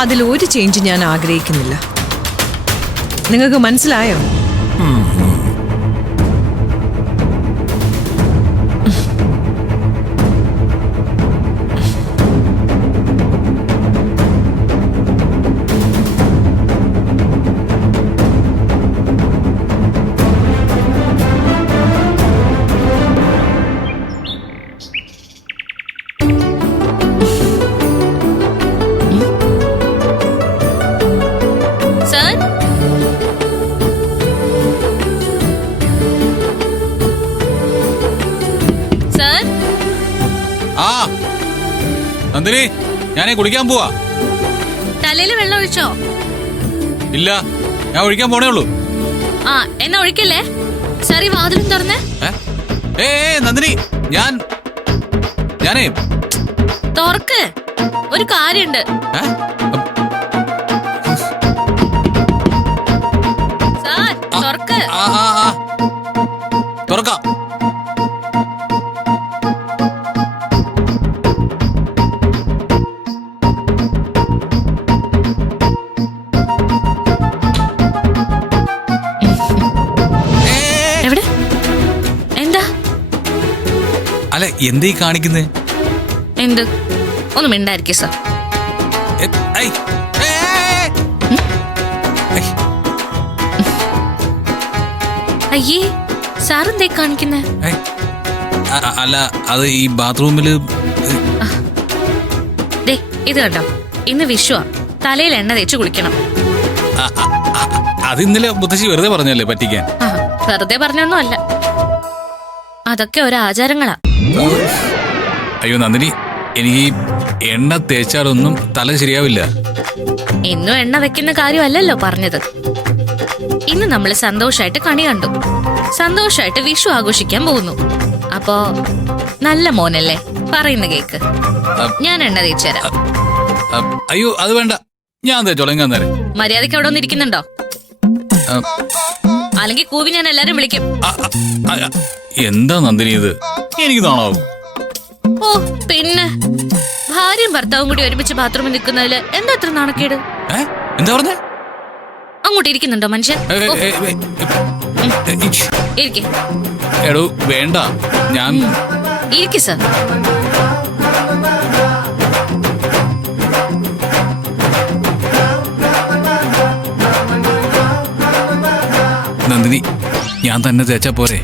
അതിലൊരു ചേഞ്ച് ഞാൻ ആഗ്രഹിക്കുന്നില്ല. നിങ്ങൾക്ക് മനസ്സിലായോ? നന്ദിനി, ഞാനേ കുളിക്കാൻ പോവാ. തലയില് വെള്ളം ഒഴിച്ചോ? ഇല്ല, ഞാൻ ഒഴിക്കാൻ പോണേ ഉള്ളൂ. ആ, എന്നാ ഒഴിക്കല്ലേ. സാറി വാതിലും തുറന്ന്. നന്ദിനി, ഞാനേ തുറക്ക്, ഒരു കാര്യണ്ട്. സാർ തുറക്ക്. തുറക്കാം. അല്ല, എന്തീ കാണിക്കുന്നേ? എന്ത്? ഒന്നും മിണ്ടായിരിക്കും സാർ. അയ്യേ, സാർ എന്തേ കാണിക്കുന്നേ? അല്ല, അത് ഈ ബാത്റൂമില്. ഇത് കണ്ടോ, ഇന്ന് വിഷുവാ, തലയിൽ എണ്ണ തേച്ച് കുളിക്കണം. അത് ഇന്നലെ മുത്തശ്ശി വെറുതെ പറഞ്ഞല്ലേ പറ്റിക്കാൻ? വെറുതെ പറഞ്ഞൊന്നും അല്ല, അതൊക്കെ ഒരാചാരങ്ങളാ. അയ്യോ നന്ദിനി, എനിക്ക് എണ്ണ തേച്ചാലൊന്നും തല ശരിയാവില്ല. ഇന്നും എണ്ണ വെക്കുന്ന കാര്യമല്ലല്ലോ പറഞ്ഞത്. ഇന്ന് നമ്മൾ സന്തോഷായിട്ട് കണി കണ്ടു, സന്തോഷായിട്ട് വിഷു ആഘോഷിക്കാൻ പോകുന്നു. അപ്പോ നല്ല മോനല്ലേ, പറയുന്ന കേക്ക്. ഞാൻ എണ്ണ തേച്ചുതരാം. അയ്യോ അത് വേണ്ട, ഞാൻ തേച്ചോളാം. മര്യാദയ്ക്ക് അവിടെ ഒന്ന് ഇരിക്കുന്നുണ്ടോ? അല്ലെങ്കിൽ കൂവി ഞാൻ എല്ലാരും വിളിക്കും. എന്താ നന്ദിനി ഇത്? എനിക്ക് നാണാവും. ഓ പിന്നെ, ഭാര്യയും ഭർത്താവും കൂടി ഒരുമിച്ച് ബാത്റൂമിൽ നിൽക്കുന്നതില് എന്താ അത്ര നാണക്കേട്? എന്താ പറഞ്ഞേ? അങ്ങോട്ട് ഇരിക്കുന്നുണ്ടോ മനുഷ്യൻ? എടോ വേണ്ട, ഞാൻ ഇരിക്കും സാർ. നന്ദിനി, ഞാൻ തന്നെ തേച്ചാ പോരെ?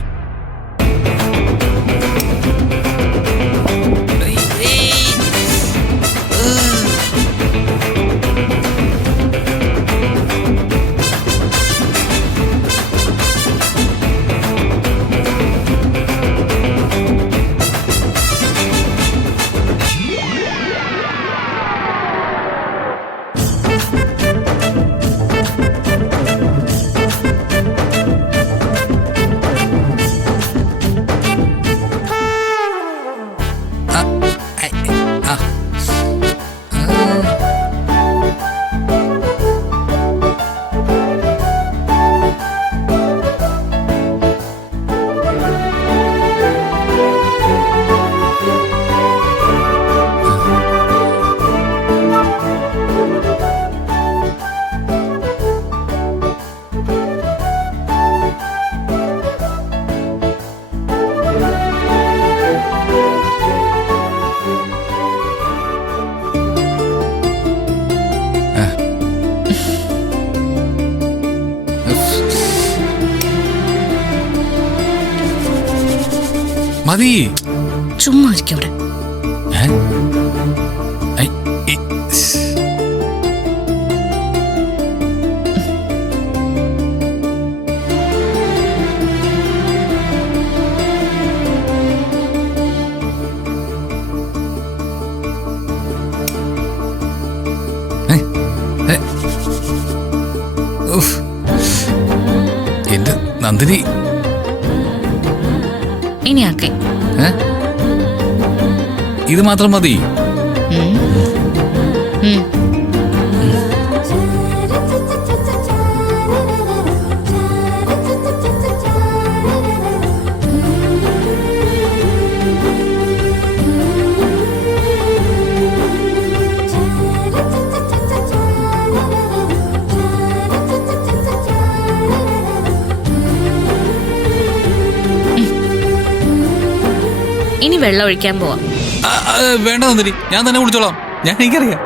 മതി, ചുമ്മാ ഇരിക്കും അവിടെ. എന്റെ നന്ദിനി, ഇനി ആക്കെ ഇത് മാത്രം മതി. ഇനി വെള്ളം ഒഴിക്കാൻ പോവാം. വേണ്ട നന്ദിനി, ഞാൻ തന്നെ കുളിച്ചോളാം. എനിക്കറിയാം.